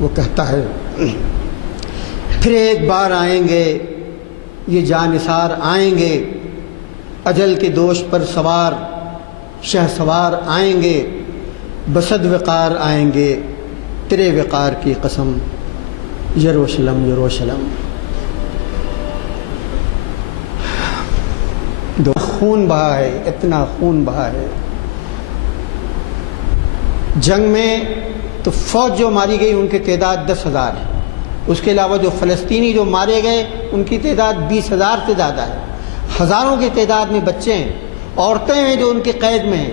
وہ کہتا ہے پھر ایک بار آئیں گے یہ جانثار آئیں گے، اجل کے دوش پر سوار شہ سوار آئیں گے، بصد وقار آئیں گے تیرے وقار کی قسم، یروشلم یروشلم۔ خون بہا ہے، اتنا خون بہا ہے جنگ میں، تو فوج جو ماری گئی ان کی تعداد 10,000 ہے، اس کے علاوہ جو فلسطینی جو مارے گئے ان کی تعداد 20,000 سے زیادہ ہے، ہزاروں کی تعداد میں بچے ہیں، عورتیں ہیں جو ان کی قید میں ہیں۔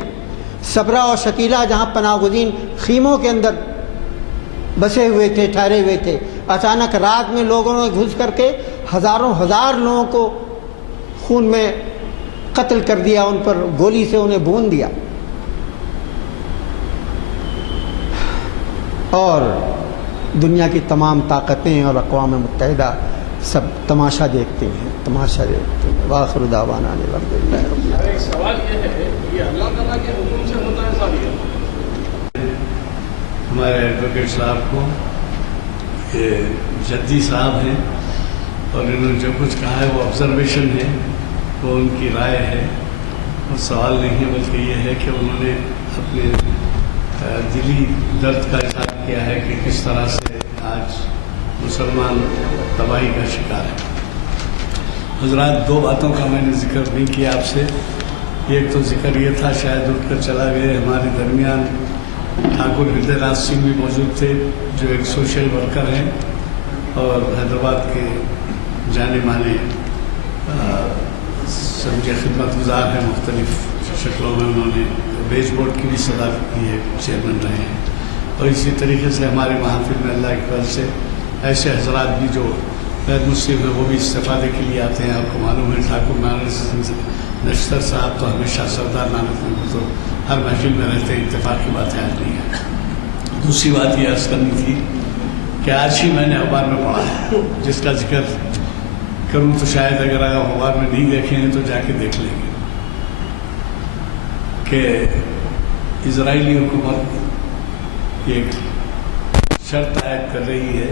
صبرا اور شکیلہ جہاں پناہ گزین خیموں کے اندر بسے ہوئے تھے، ٹھہرے ہوئے تھے، اچانک رات میں لوگوں نے گھس کر کے ہزار لوگوں کو خون میں قتل کر دیا، ان پر گولی سے انہیں بھون دیا، اور دنیا کی تمام طاقتیں اور اقوام متحدہ سب تماشا دیکھتے ہیں، تماشا دیکھتے ہیں۔ وآخر دعوانا الحمدللہ رب العالمین۔ ایک سوال یہ ہے کہ یہ اللہ تعالیٰ کے حکم سے ہوتا ہے صاحب؟ ہمارے ایڈوکیٹ صاحب کو، یہ جدی صاحب ہیں، اور انہوں نے جو کچھ کہا ہے وہ آبزرویشن ہے، وہ ان کی رائے ہے، وہ سوال نہیں ہے، بلکہ یہ ہے کہ انہوں نے اپنے دلی درد کا اظہار کیا ہے کہ کس طرح سے آج مسلمان تباہی کا شکار ہے۔ حضرات، دو باتوں کا میں نے ذکر نہیں کیا آپ سے۔ ایک تو ذکر یہ تھا، شاید اٹھ کر چلا گئے، ہمارے درمیان ٹھاکر ہردے راج سنگھ بھی موجود تھے جو ایک سوشل ورکر ہیں اور حیدرآباد کے جانے مانے سمجھے خدمت گزار ہیں، مختلف شکلوں میں انہوں نے بیج بورڈ کی بھی صدارت کی ہے، چیئرمین رہے ہیں۔ اور اسی طریقے سے ہمارے محافل میں اللہ کے فضل سے ایسے حضرات بھی جو غیر مسلم ہیں وہ بھی استفادے کے لیے آتے ہیں۔ آپ کو معلوم ہے ٹھاکر نشتر صاحب تو ہمیشہ سردار نانک میں تو ہر محفل میں رہتے ہیں، اتفاق کی بات ہے نہیں ہے۔ دوسری بات یہ عرض کرنی تھی کہ آج ہی میں نے اخبار میں پڑھا ہے، جس کا ذکر کروں تو شاید اگر اخبار میں نہیں دیکھیں ہیں تو جا کے دیکھ لیں گے کہ اسرائیلی حکومت ایک شرط عائد کر رہی ہے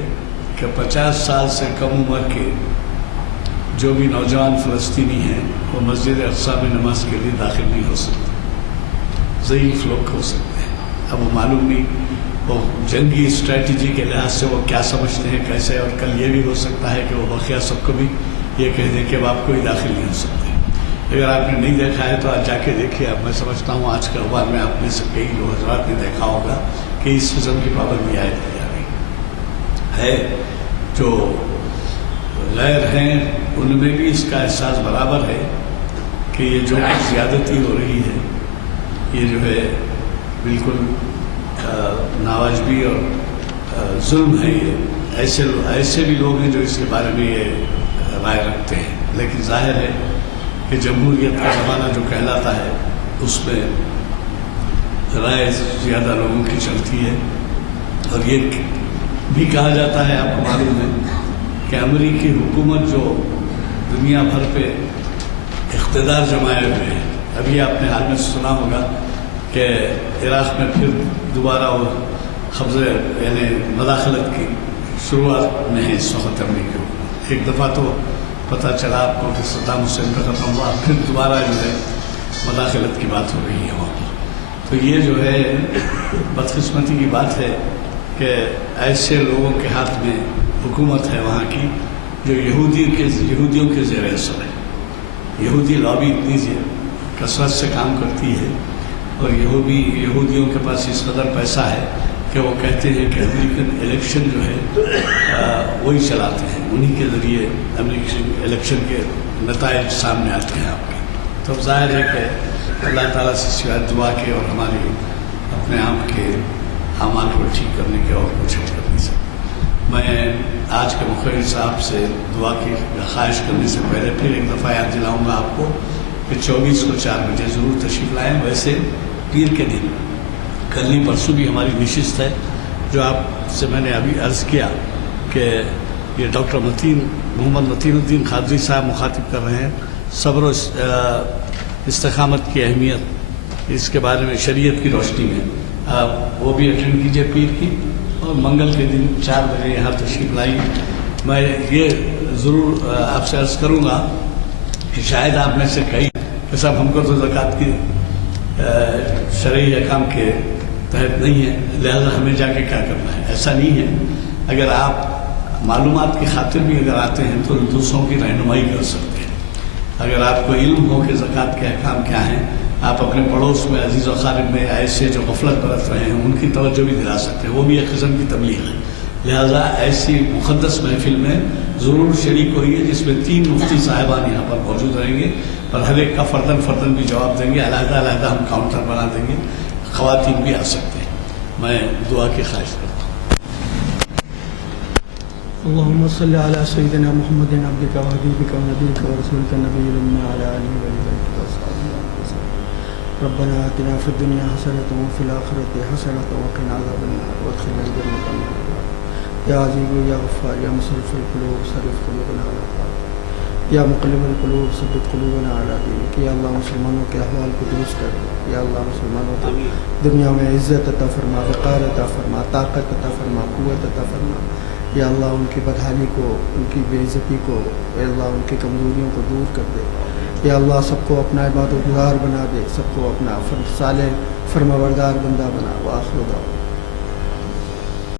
کہ 50 سال سے کم عمر کے جو بھی نوجوان فلسطینی ہیں وہ مسجد اقصیٰ میں نماز کے لیے داخل نہیں ہو سکتے، ضعیف لوگ ہو سکتے ہیں۔ اب وہ معلوم نہیں وہ جنگی اسٹریٹجی کے لحاظ سے وہ کیا سمجھتے ہیں کیسے، اور کل یہ بھی ہو سکتا ہے کہ وہ بقیہ سب کو بھی یہ کہہ دیں کہ اب آپ کوئی داخل نہیں ہو سکتے۔ اگر آپ نے نہیں دیکھا ہے تو آج جا کے دیکھیے۔ اب میں سمجھتا ہوں آج کے اخبار میں آپ میں سے کئی لوگ حضرات نے دیکھا ہوگا کہ اس قسم کی پابندی عائد کی جا رہی ہے۔ جو غیر ہیں ان میں بھی اس کا احساس برابر ہے کہ یہ جو زیادتی ہو رہی ہے یہ جو ہے بالکل ناواجبی اور ظلم ہے۔ یہ ایسے بھی لوگ ہیں جو اس کے بارے میں یہ رائے رکھتے ہیں، لیکن ظاہر ہے کہ جمہوریت کا زمانہ جو کہلاتا ہے اس میں رائے زیادہ لوگوں کی چلتی ہے۔ اور یہ بھی کہا جاتا ہے، آپ کو معلوم ہے کہ امریکی حکومت جو دنیا بھر پہ اقتدار جمائے ہوئے ہیں، ابھی آپ نے حال میں سنا ہوگا کہ عراق میں پھر دوبارہ وہ قبضے یعنی مداخلت کی شروعات میں ہے اس وقت امریکی حکومت۔ ایک دفعہ تو پتہ چلا آپ کو کہ صدام حسین کا ختم ہوا، پھر دوبارہ جو ہے مداخلت کی بات ہو رہی ہے وہاں پر۔ تو یہ جو ہے بدقسمتی کی بات ہے کہ ایسے لوگوں کے ہاتھ میں حکومت ہے وہاں کی جو یہودیوں کے زیر اثر ہے۔ یہودی لابی اتنی کثرت سے کام کرتی ہے اور یہودیوں کے پاس اس قدر پیسہ ہے کہ وہ کہتے ہیں کہ امریکن الیکشن جو ہے وہی چلاتے ہیں، انہی کے ذریعے امریکن الیکشن کے نتائج سامنے آتے ہیں آپ کے۔ تو ظاہر ہے کہ اللہ تعالیٰ سے سوائے دعا کے اور ہمارے اپنے آپ کے اعمال کو ٹھیک کرنے کے اور کچھ کر نہیں سکتے۔ میں آج کے مخیر صاحب سے دعا کی خواہش کرنے سے پہلے پھر ایک دفعہ یاد دلاؤں گا آپ کو کہ 24 کو 4 بجے ضرور تشریف لائیں۔ ویسے پیر کے دن کل نہیں پرسوں بھی ہماری نشست ہے، جو آپ سے میں نے ابھی عرض کیا کہ یہ ڈاکٹر محمد متین الدین قادری صاحب مخاطب کر رہے ہیں، صبر و استقامت کی اہمیت، اس کے بارے میں شریعت کی روشنی میں آپ وہ بھی اٹینڈ کیجیے پیر کی، اور منگل کے دن 4 بجے یہاں تشریف لائی۔ میں یہ ضرور آپ سے عرض کروں گا کہ شاید آپ میں سے کئی کہ صاحب ہم کو تو زکوٰۃ کی شرعی احکام کے تحت نہیں ہے، لہذا ہمیں جا کے کیا کرنا ہے، ایسا نہیں ہے۔ اگر آپ معلومات کی خاطر بھی اگر آتے ہیں تو دوسروں کی رہنمائی کر سکتے ہیں۔ اگر آپ کو علم ہو کہ زکوٰۃ کے احکام کیا ہیں، آپ اپنے پڑوس میں عزیز و اقارب میں ایسے جو غفلت برت رہے ہیں ان کی توجہ بھی دلا سکتے ہیں، وہ بھی ایک قسم کی تبلیغ ہے۔ لہذا ایسی مقدس محفل میں ضرور شریک ہوئیے جس میں 3 مفتی صاحبان یہاں پر موجود رہیں گے اور ہر ایک کا فرداً بھی جواب دیں گے، علیحدہ ہم کاؤنٹر بنا دیں گے، خواتین بھی آ سکتے ہیں۔ میں دعا کی خواہش کرتا ہوں۔ اللهم صل على سيدنا محمد عبدك وحبيبك ونبيك ورسولك النبي الأمي وعلى آله وصحبه وسلم۔ ربنا آتنا في الدنيا حسنة وفي الآخرة حسنة وقنا عذاب النار وادخلنا الجنة مع الأبرار۔ يا عزيز يا غفار يا مصرف القلوب صرف قلوبنا على طاعتك، یا مقلب القلوب ثبت قلوبنا على دینک۔ یا اللہ مسلمانوں کے احوال کو درست کر دے، یا اللہ مسلمانوں کو دنیا میں عزت عطا فرما، وقار عطا فرما، طاقت عطا فرما، قوت عطا فرما۔ یا اللہ ان کی بدحالی کو، ان کی بے عزتی کو، اے اللہ ان کی کمزوریوں کو دور کر دے۔ یا اللہ سب کو اپنا عبادت گزار بنا دے، سب کو اپنا صالح فرمانبردار بندہ بنا۔ وآخر دعوانا